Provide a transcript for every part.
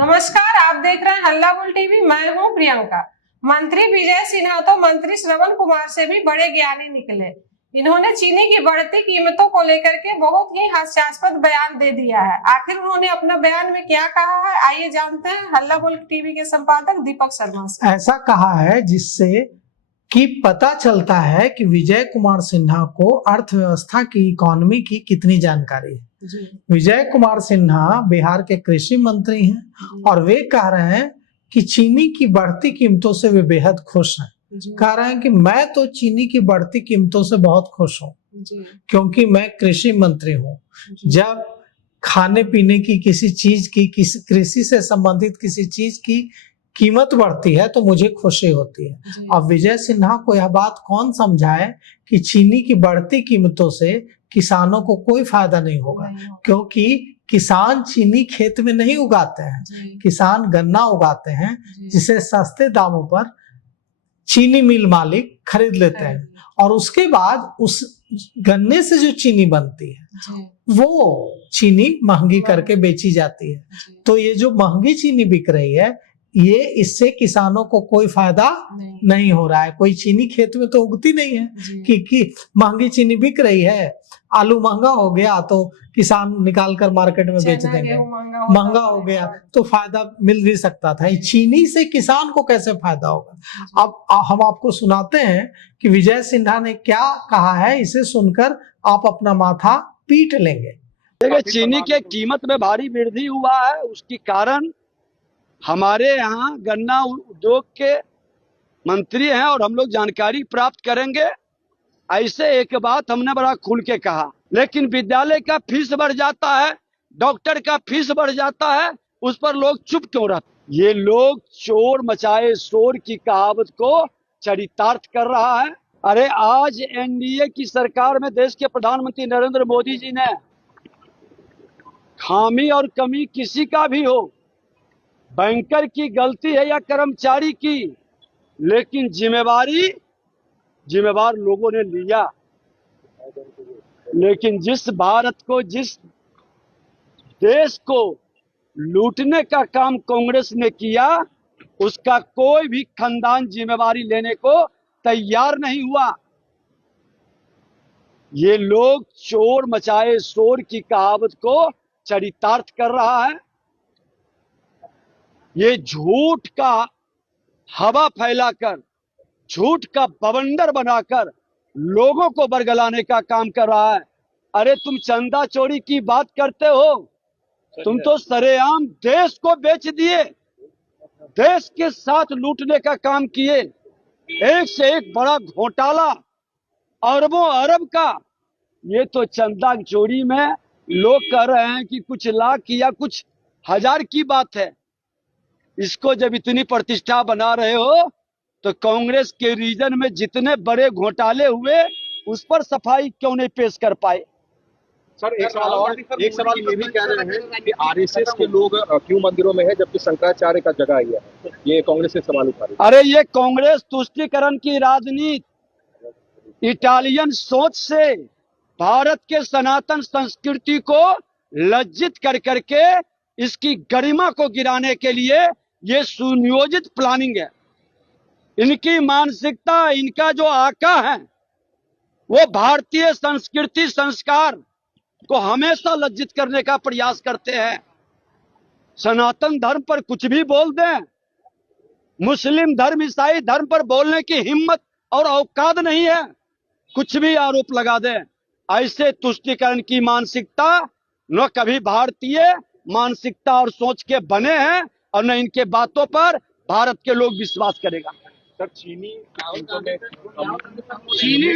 नमस्कार, आप देख रहे हैं हल्ला बोल टीवी। मैं हूं प्रियंका। मंत्री विजय सिन्हा तो मंत्री श्रवण कुमार से भी बड़े ज्ञानी निकले। इन्होंने चीनी की बढ़ती कीमतों को लेकर के बहुत ही हास्यास्पद बयान दे दिया है। आखिर उन्होंने अपना बयान में क्या कहा है, आइए जानते हैं हल्ला बोल टीवी के संपादक दीपक शर्मा से। ऐसा कहा है जिससे कि पता चलता है कि विजय कुमार सिन्हा को अर्थव्यवस्था की, इकोनॉमी की कितनी जानकारी है। विजय कुमार सिन्हा बिहार के कृषि मंत्री हैं और वे कह रहे हैं कि चीनी की बढ़ती कीमतों से वे बेहद खुश हैं। कह रहे हैं कि मैं तो चीनी की बढ़ती कीमतों से बहुत खुश हूँ क्योंकि मैं कृषि मंत्री हूँ। जब खाने पीने की किसी चीज की, किसी कृषि से संबंधित किसी चीज की कीमत बढ़ती है तो मुझे खुशी होती है। अब विजय सिन्हा को यह बात कौन समझाए कि चीनी की बढ़ती कीमतों से किसानों को कोई फायदा नहीं होगा, क्योंकि किसान चीनी खेत में नहीं उगाते हैं, किसान गन्ना उगाते हैं जिसे सस्ते दामों पर चीनी मिल मालिक खरीद लेते हैं और उसके बाद उस गन्ने से जो चीनी बनती है वो चीनी महंगी करके बेची जाती है। तो ये जो महंगी चीनी बिक रही है, ये इससे किसानों को कोई फायदा नहीं हो रहा है। कोई चीनी खेत में तो उगती नहीं है कि महंगी चीनी बिक रही है, आलू महंगा हो गया तो किसान निकाल कर मार्केट में बेच देंगे, महंगा हो गया तो फायदा मिल भी सकता था। चीनी से किसान को कैसे फायदा होगा। अब हम आपको सुनाते हैं कि विजय सिन्हा ने क्या कहा है, इसे सुनकर आप अपना माथा पीट लेंगे। देखिए, चीनी के कीमत में भारी वृद्धि हुआ है, उसके कारण हमारे यहाँ गन्ना उद्योग के मंत्री हैं और हम लोग जानकारी प्राप्त करेंगे। ऐसे एक बात हमने बड़ा खुल के कहा, लेकिन विद्यालय का फीस बढ़ जाता है, डॉक्टर का फीस बढ़ जाता है, उस पर लोग चुप क्यों रहते। ये लोग चोर मचाए शोर की कहावत को चरितार्थ कर रहा है। अरे आज एनडीए की सरकार में देश के प्रधानमंत्री नरेंद्र मोदी जी ने, खामी और कमी किसी का भी हो, बैंकर की गलती है या कर्मचारी की, लेकिन जिम्मेवार लोगों ने लिया। लेकिन जिस भारत को, जिस देश को लूटने का काम कांग्रेस ने किया, उसका कोई भी खानदान जिम्मेवारी लेने को तैयार नहीं हुआ। ये लोग चोर मचाए शोर की कहावत को चरितार्थ कर रहा है। ये झूठ का हवा फैलाकर, झूठ का बवंडर बनाकर लोगों को बरगलाने का काम कर रहा है। अरे तुम चंदा चोरी की बात करते हो, तुम तो सरेआम देश को बेच दिए, देश के साथ लूटने का काम किए। एक से एक बड़ा घोटाला, अरबों अरब का। ये तो चंदा चोरी में लोग कह रहे हैं कि कुछ लाख या कुछ हजार की बात है। इसको जब इतनी प्रतिष्ठा बना रहे हो तो कांग्रेस के रीजन में जितने बड़े घोटाले हुए उस पर सफाई क्यों नहीं पेश कर पाए। सर एक सवाल ये भी कह रहे हैं कि आरएसएस के लोग क्यों मंदिरों में है जबकि शंकराचार्य का जगह ही है। ये कांग्रेस से सवाल उठा रही है। अरे ये कांग्रेस तुष्टीकरण की राजनीति, इटालियन सोच से भारत के सनातन संस्कृति को लज्जित कर करके इसकी गरिमा को गिराने के लिए ये सुनियोजित प्लानिंग है। इनकी मानसिकता, इनका जो आका है वो भारतीय संस्कृति संस्कार को हमेशा लज्जित करने का प्रयास करते हैं। सनातन धर्म पर कुछ भी बोल दें, मुस्लिम धर्म, ईसाई धर्म पर बोलने की हिम्मत और औकात नहीं है, कुछ भी आरोप लगा दें। ऐसे तुष्टीकरण की मानसिकता न कभी भारतीय मानसिकता और सोच के बने हैं और न इनके बातों पर भारत के लोग विश्वास करेगा। सर चीनी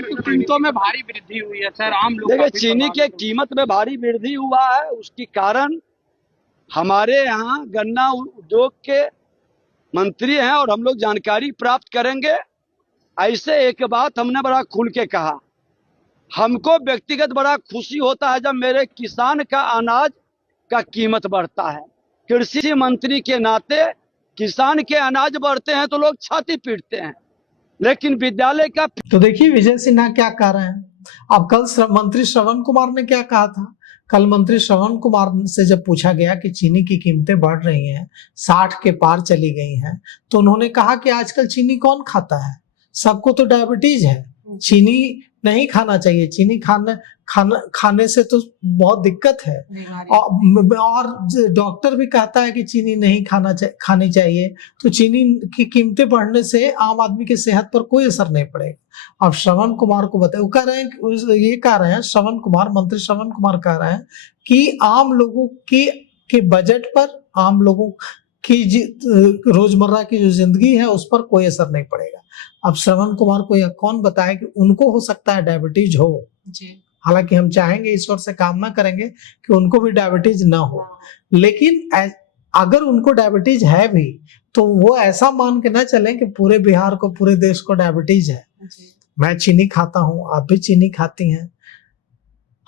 की कीमतों में भारी वृद्धि हुई है सर, आम लोग। देखिए, चीनी के कीमत में भारी वृद्धि हुआ है, उसके कारण हमारे यहाँ गन्ना उद्योग के मंत्री हैं और हम लोग जानकारी प्राप्त करेंगे। ऐसे एक बात हमने बड़ा खुल के कहा, हमको व्यक्तिगत बड़ा खुशी होता है जब मेरे किसान का अनाज का कीमत बढ़ता है। कृषि मंत्री के नाते किसान के अनाज बढ़ते हैं तो लोग छाती पीटते हैं, लेकिन विद्यालय का। तो देखिए विजय सिन्हा क्या कह रहे हैं। अब कल मंत्री श्रवण कुमार ने क्या कहा था, कल मंत्री श्रवण कुमार से जब पूछा गया कि चीनी की कीमतें बढ़ रही हैं, 60 के पार चली गई हैं, तो उन्होंने कहा कि आजकल चीनी कौन खाता है, सबको तो डायबिटीज है, चीनी नहीं खाना चाहिए, चीनी खाने से तो बहुत दिक्कत है। और डॉक्टर भी कहता है कि चीनी नहीं खानी चाहिए। तो चीनी की कीमतें बढ़ने से आम आदमी की सेहत पर कोई असर नहीं पड़ेगा। अब श्रवण कुमार को बताए, वो कह रहे हैं, ये कह रहे हैं श्रवण कुमार, मंत्री श्रवण कुमार कह रहे हैं कि आम लोगों के बजट पर, आम लोगों की रोजमर्रा की जो जिंदगी है उस पर कोई असर नहीं पड़ेगा। अब श्रवण कुमार को यह कौन बताए कि उनको हो सकता है डायबिटीज हो जी। हालांकि हम चाहेंगे, ईश्वर से कामना करेंगे कि उनको भी डायबिटीज ना हो, लेकिन अगर उनको डायबिटीज है भी तो वो ऐसा मान के ना चलें कि पूरे बिहार को, पूरे देश को डायबिटीज है। मैं चीनी खाता हूँ, आप भी चीनी खाती हैं,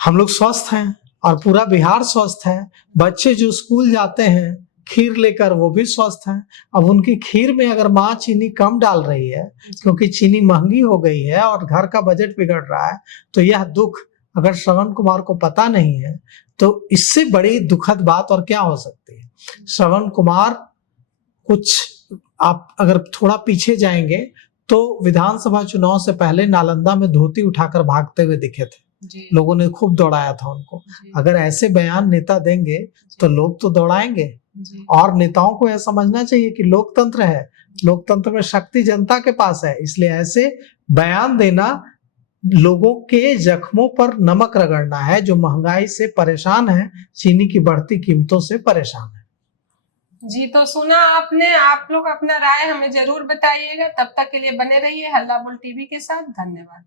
हम लोग स्वस्थ हैं और पूरा बिहार स्वस्थ है। बच्चे जो स्कूल जाते हैं खीर लेकर, वो भी स्वस्थ हैं। अब उनकी खीर में अगर माँ चीनी कम डाल रही है क्योंकि चीनी महंगी हो गई है और घर का बजट बिगड़ रहा है, तो यह दुख अगर श्रवण कुमार को पता नहीं है तो इससे बड़ी दुखद बात और क्या हो सकती है। श्रवण कुमार कुछ, आप अगर थोड़ा पीछे जाएंगे तो विधानसभा चुनाव से पहले नालंदा में धोती उठाकर भागते हुए दिखे थे, लोगों ने खूब दौड़ाया था उनको। अगर ऐसे बयान नेता देंगे तो लोग तो दौड़ाएंगे। और नेताओं को यह समझना चाहिए कि लोकतंत्र है, लोकतंत्र में शक्ति जनता के पास है, इसलिए ऐसे बयान देना लोगों के जख्मों पर नमक रगड़ना है, जो महंगाई से परेशान है, चीनी की बढ़ती कीमतों से परेशान है। जी, तो सुना आपने, आप लोग अपना राय हमें जरूर बताइएगा। तब तक के लिए बने रहिए हल्ला बोल टीवी के साथ। धन्यवाद।